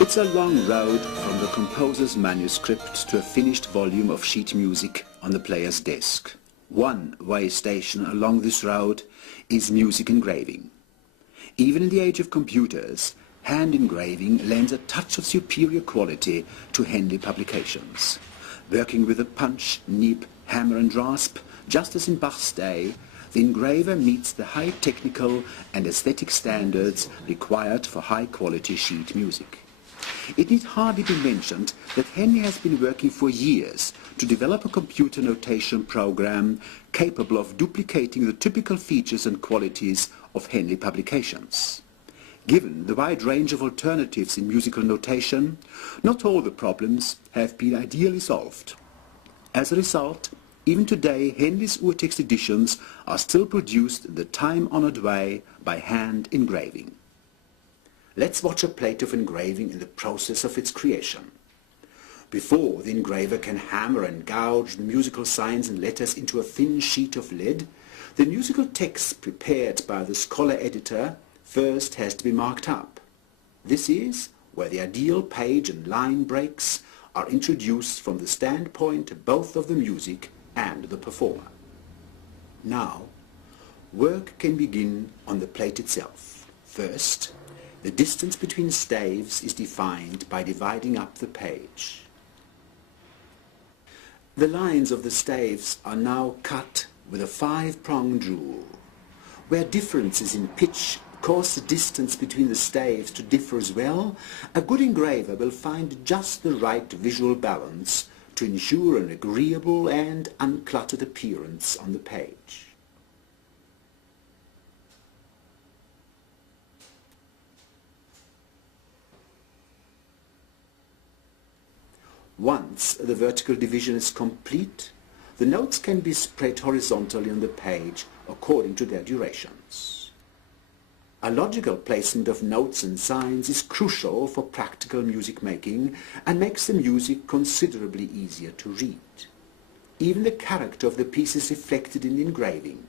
It's a long road from the composer's manuscript to a finished volume of sheet music on the player's desk. One way station along this road is music engraving. Even in the age of computers, hand engraving lends a touch of superior quality to handy publications. Working with a punch, nib, hammer and rasp, just as in Bach's day, the engraver meets the high technical and aesthetic standards required for high-quality sheet music. It need hardly be mentioned that Henry has been working for years to develop a computer notation program capable of duplicating the typical features and qualities of Henley publications. Given the wide range of alternatives in musical notation, not all the problems have been ideally solved. As a result, even today, Henley's urtext editions are still produced the time-honored way by hand engraving. Let's watch a plate of engraving in the process of its creation. Before the engraver can hammer and gouge the musical signs and letters into a thin sheet of lead, the musical text prepared by the scholar editor first has to be marked up. This is where the ideal page and line breaks are introduced from the standpoint both of the music and the performer. Now, work can begin on the plate itself. First, the distance between staves is defined by dividing up the page. The lines of the staves are now cut with a 5-pronged rule. Where differences in pitch cause the distance between the staves to differ as well, a good engraver will find just the right visual balance to ensure an agreeable and uncluttered appearance on the page. Once the vertical division is complete, the notes can be spread horizontally on the page according to their durations. A logical placement of notes and signs is crucial for practical music making and makes the music considerably easier to read. Even the character of the piece is reflected in the engraving.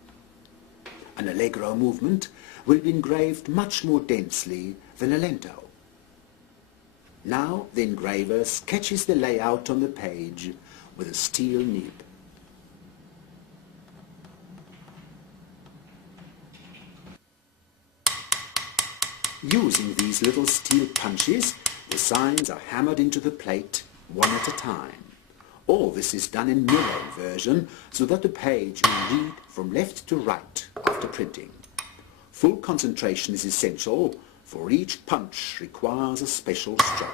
An allegro movement will be engraved much more densely than a lento. Now the engraver sketches the layout on the page with a steel nib. Using these little steel punches, the signs are hammered into the plate one at a time. All this is done in mirror inversion so that the page will read from left to right after printing. Full concentration is essential, for each punch requires a special stroke.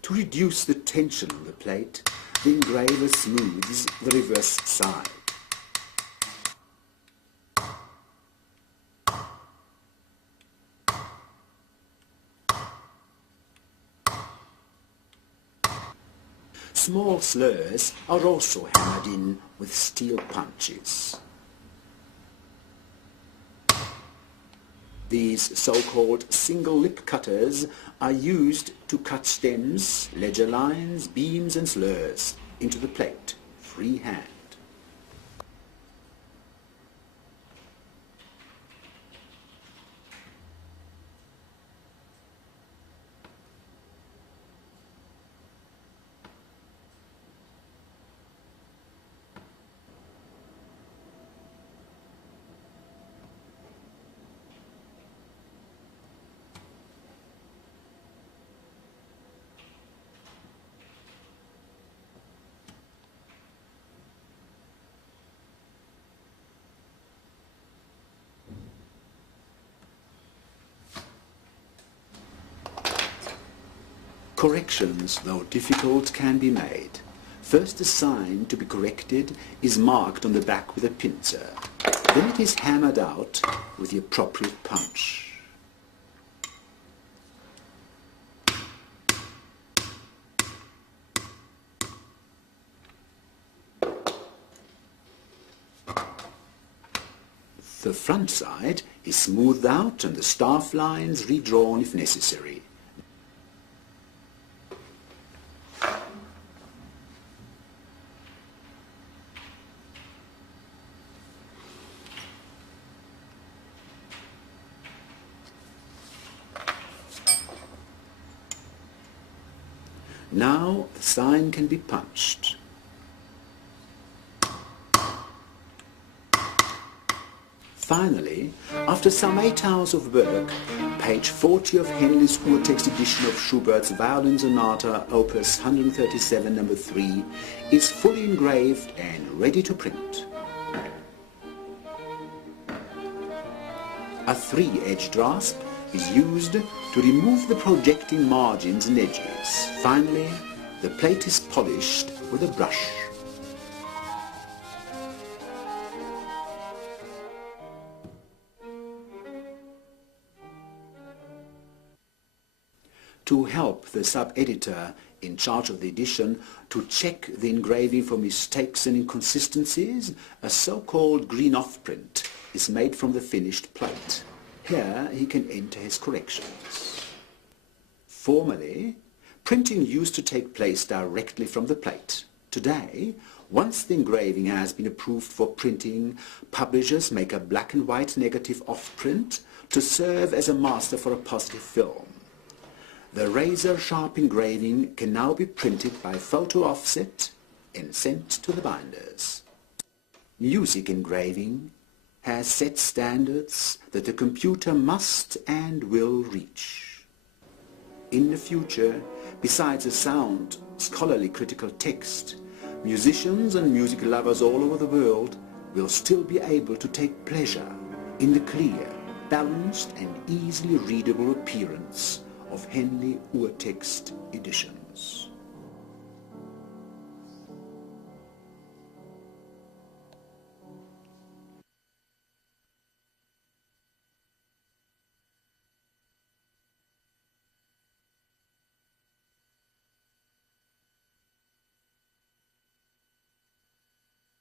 To reduce the tension on the plate, the engraver smooths the reverse side. Small slurs are also hammered in with steel punches. These so-called single lip cutters are used to cut stems, ledger lines, beams and slurs into the plate, freehand. Corrections, though difficult, can be made. First, the sign to be corrected is marked on the back with a pincer. Then it is hammered out with the appropriate punch. The front side is smoothed out and the staff lines redrawn if necessary. Now the sign can be punched. Finally, after some 8 hours of work, page 40 of Henley's Urtext edition of Schubert's Violin Sonata, Opus 137, No. 3, is fully engraved and ready to print. A 3-edged rasp is used to remove the projecting margins and edges. Finally, the plate is polished with a brush. To help the sub-editor in charge of the edition to check the engraving for mistakes and inconsistencies, a so-called green-off print is made from the finished plate. Here he can enter his corrections. Formerly, printing used to take place directly from the plate. Today, once the engraving has been approved for printing, publishers make a black and white negative off-print to serve as a master for a positive film. The razor-sharp engraving can now be printed by photo offset and sent to the binders. Music engraving has set standards that the computer must and will reach. In the future, besides a sound, scholarly critical text, musicians and music lovers all over the world will still be able to take pleasure in the clear, balanced and easily readable appearance of Henley Urtext editions.